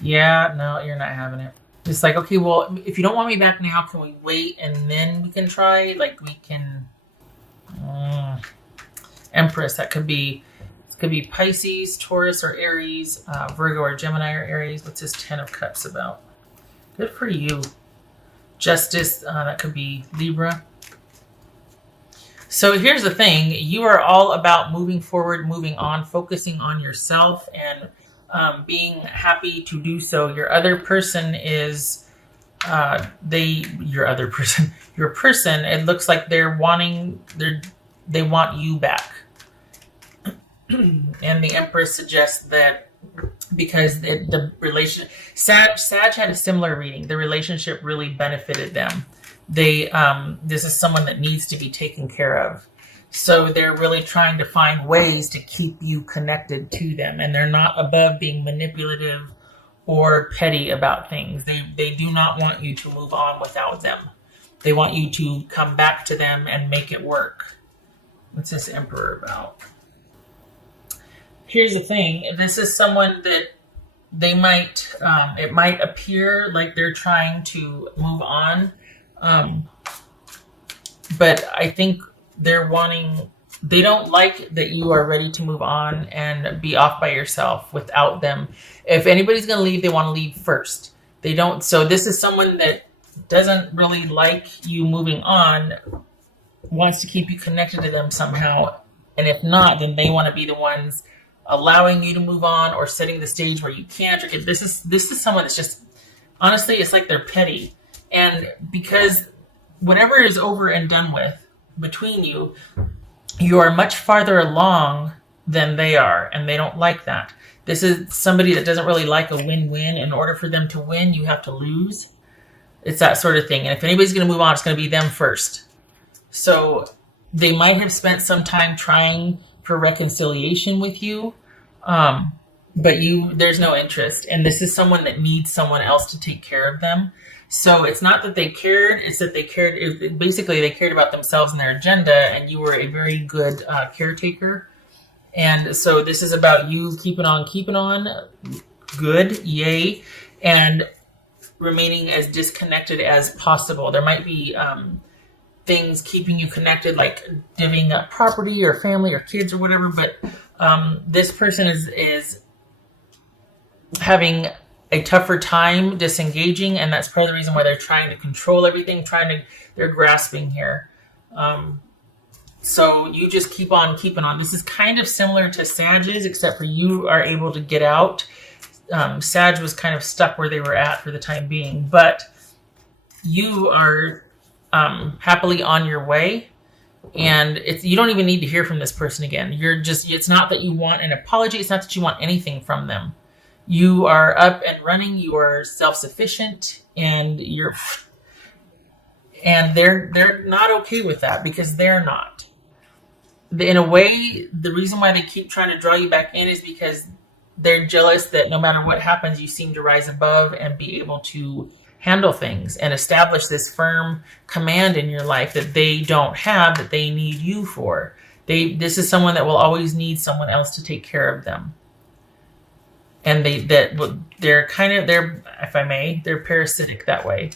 Yeah, no, you're not having it. It's like, okay, well, if you don't want me back now, can we wait and then we can try? Like, we can. Uh, Empress, that could be Pisces, Taurus, or Aries, Virgo, or Gemini, or Aries. What's this Ten of Cups about? Good for you. Justice, that could be Libra. So here's the thing. You are all about moving forward, moving on, focusing on yourself, and being happy to do so. Your other person is your other person, your person. It looks like they want you back, and the Empress suggests that because the relation Sag had a similar reading. The relationship really benefited them. They this is someone that needs to be taken care of. So they're really trying to find ways to keep you connected to them, and they're not above being manipulative or petty about things. They do not want you to move on without them. They want you to come back to them and make it work. What's this Emperor about? Here's the thing. This is someone that they might, it might appear like they're trying to move on. But I think they don't like that you are ready to move on and be off by yourself without them. If anybody's going to leave, they want to leave first. They don't. So this is someone that doesn't really like you moving on, wants to keep you connected to them somehow. And if not, then they want to be the ones allowing you to move on or setting the stage where you can't. This is someone that's just, honestly, it's like they're petty. And because whatever is over and done with between you, you are much farther along than they are, and they don't like that. This is somebody that doesn't really like a win-win. In order for them to win, you have to lose. It's that sort of thing. And if anybody's going to move on, it's going to be them first. So they might have spent some time trying for reconciliation with you, but there's no interest. And this is someone that needs someone else to take care of them. So it's not that they cared, it's that they cared, basically they cared about themselves and their agenda, and you were a very good caretaker. And so this is about you keeping on, good, yay, and remaining as disconnected as possible. There might be things keeping you connected, like divvying up property or family or kids or whatever, but this person is having a tougher time disengaging, and that's part of the reason why they're trying to control everything, they're grasping here. So you just keep on keeping on. This is kind of similar to Sag's, except for you are able to get out. Sag was kind of stuck where they were at for the time being, but you are happily on your way, and you don't even need to hear from this person again. It's not that you want an apology. It's not that you want anything from them. You are up and running. You are self-sufficient, and they're not okay with that because they're not. In a way, the reason why they keep trying to draw you back in is because they're jealous that no matter what happens, you seem to rise above and be able to handle things and establish this firm command in your life that they don't have, that they need you for. This is someone that will always need someone else to take care of them. And they're if I may, they're parasitic that way.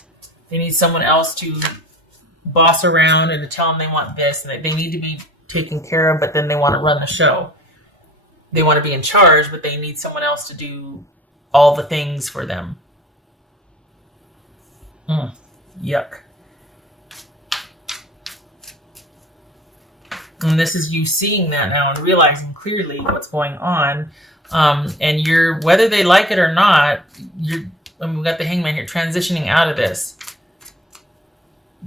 They need someone else to boss around and to tell them they want this, and they need to be taken care of, but then they want to run the show. They want to be in charge, but they need someone else to do all the things for them. Yuck. And this is you seeing that now and realizing clearly what's going on. And whether they like it or not, we've got the Hangman here, transitioning out of this.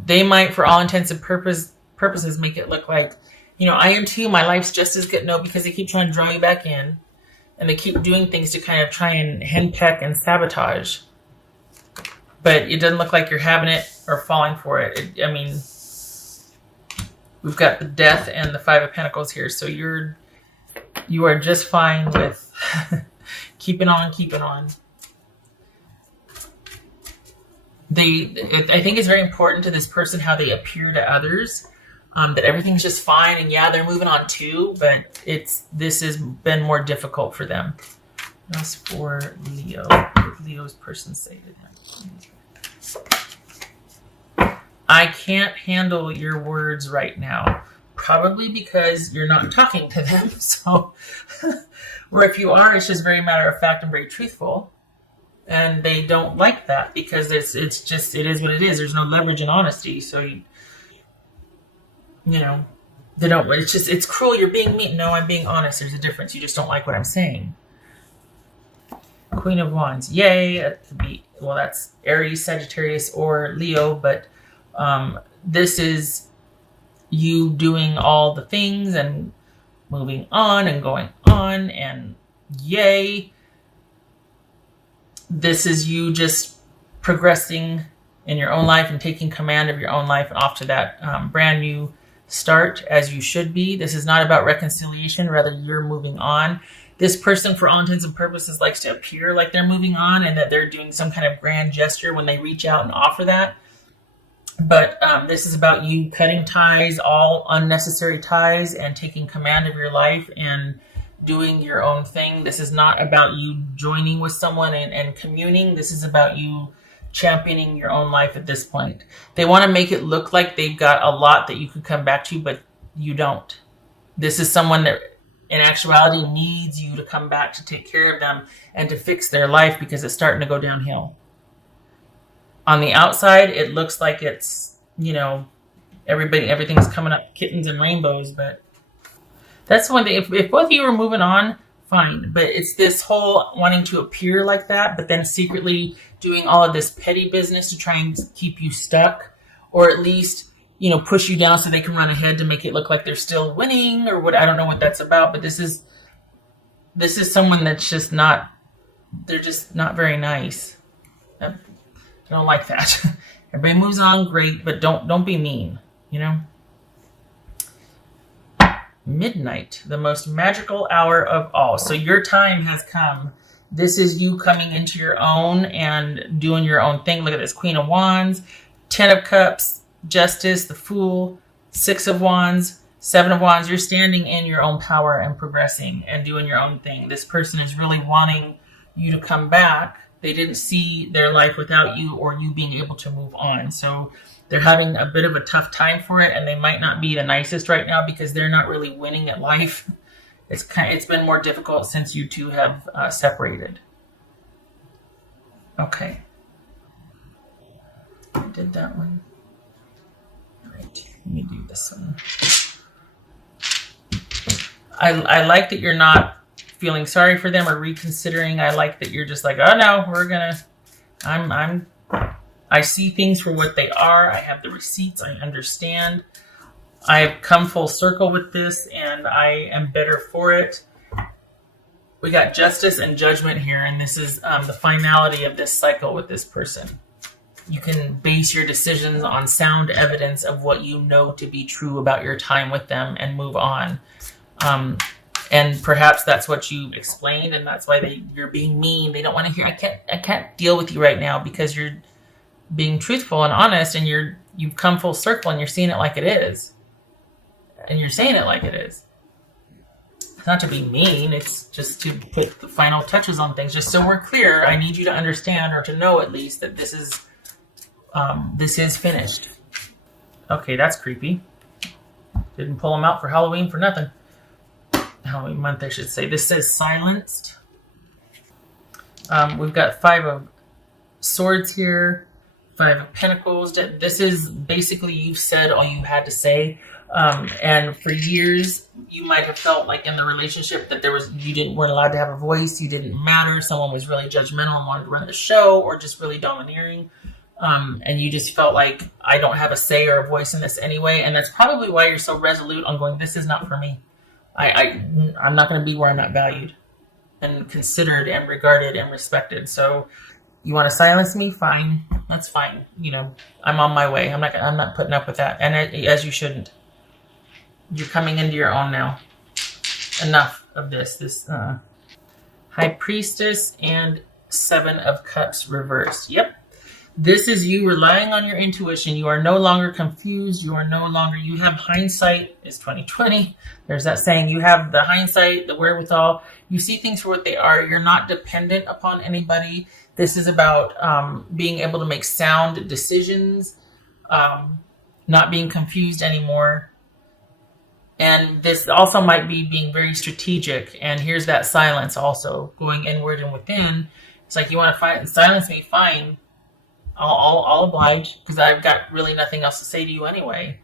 They might, for all intents and purposes, make it look like, I am too, my life's just as good. No, because they keep trying to draw me back in, and they keep doing things to kind of try and henpeck and sabotage. But it doesn't look like you're having it or falling for it. We've got the Death and the Five of Pentacles here, so you are just fine with keeping on. I think it's very important to this person how they appear to others, that everything's just fine, and yeah, they're moving on too, but this has been more difficult for them. That's for Leo. Leo's person say to them. I can't handle your words right now. Probably because you're not talking to them. So, or if you are, it's just very matter of fact and very truthful. And they don't like that because it's just, it is what it is. There's no leverage in honesty. So, you know, they don't, it's just, it's cruel. You're being mean. No, I'm being honest. There's a difference. You just don't like what I'm saying. Queen of Wands. Yay. That could be, well, that's Aries, Sagittarius, or Leo, but this is you doing all the things and moving on and going on, and yay. This is you just progressing in your own life and taking command of your own life and off to that brand new start as you should be. This is not about reconciliation. Rather, you're moving on. This person, for all intents and purposes, likes to appear like they're moving on and that they're doing some kind of grand gesture when they reach out and offer that. But this is about you cutting ties, all unnecessary ties, and taking command of your life and doing your own thing. This is not about you joining with someone and communing. This is about you championing your own life at this point. They want to make it look like they've got a lot that you could come back to, but you don't. This is someone that in actuality needs you to come back to take care of them and to fix their life because it's starting to go downhill. On the outside, it looks like it's, everything's coming up kittens and rainbows, but that's one thing. If both of you are moving on, fine. But it's this whole wanting to appear like that, but then secretly doing all of this petty business to try and keep you stuck, or at least, push you down so they can run ahead to make it look like they're still winning or what. I don't know what that's about, but this is someone that's just not, they're just not very nice. I don't like that. Everybody moves on, great, but don't be mean, Midnight, the most magical hour of all. So your time has come. This is you coming into your own and doing your own thing. Look at this. Queen of Wands, 10 of Cups, Justice, the Fool, 6 of Wands, 7 of Wands. You're standing in your own power and progressing and doing your own thing. This person is really wanting you to come back. They didn't see their life without you or you being able to move on. So they're having a bit of a tough time for it, and they might not be the nicest right now because they're not really winning at life. It's been more difficult since you two have separated. Okay. I did that one. All right, let me do this one. I like that you're not feeling sorry for them or reconsidering. I like that you're just like, oh no, I see things for what they are. I have the receipts. I understand. I've come full circle with this and I am better for it. We got justice and judgment here, and this is the finality of this cycle with this person. You can base your decisions on sound evidence of what you know to be true about your time with them and move on. And perhaps that's what you explained, and that's why you're being mean. They don't want to hear. I can't deal with you right now because you're being truthful and honest, and you've come full circle, and you're seeing it like it is, and you're saying it like it is. It's not to be mean. It's just to put the final touches on things, just so we're clear. I need you to understand, or to know at least, that this is finished. Okay, that's creepy. Didn't pull them out for Halloween for nothing. Halloween month, I should say. This says silenced. We've got 5 of Swords here, 5 of Pentacles. This is basically you've said all you had to say. And for years, you might have felt like in the relationship that you weren't allowed to have a voice. You didn't matter. Someone was really judgmental and wanted to run the show, or just really domineering. And you just felt like, I don't have a say or a voice in this anyway. And that's probably why you're so resolute on going, this is not for me. I'm not going to be where I'm not valued and considered and regarded and respected. So you want to silence me? Fine. That's fine. I'm on my way. I'm not putting up with that. And as you shouldn't. You're coming into your own now. Enough of this. High Priestess and 7 of Cups reversed. Yep. This is you relying on your intuition. You are no longer confused. You are no longer, you have hindsight is 2020. There's that saying, you have the hindsight, the wherewithal. You see things for what they are. You're not dependent upon anybody. This is about being able to make sound decisions, not being confused anymore. And this also might be being very strategic. And here's that silence also, going inward and within. It's like, you want to silence me, fine. I'll oblige, because I've got really nothing else to say to you anyway.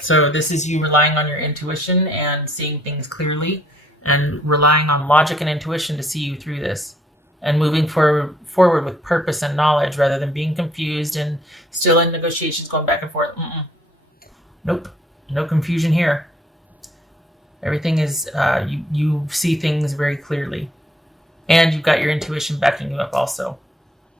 So this is you relying on your intuition and seeing things clearly, and relying on logic and intuition to see you through this, and moving forward with purpose and knowledge, rather than being confused and still in negotiations going back and forth. Nope, no confusion here. Everything is, you see things very clearly, and you've got your intuition backing you up also.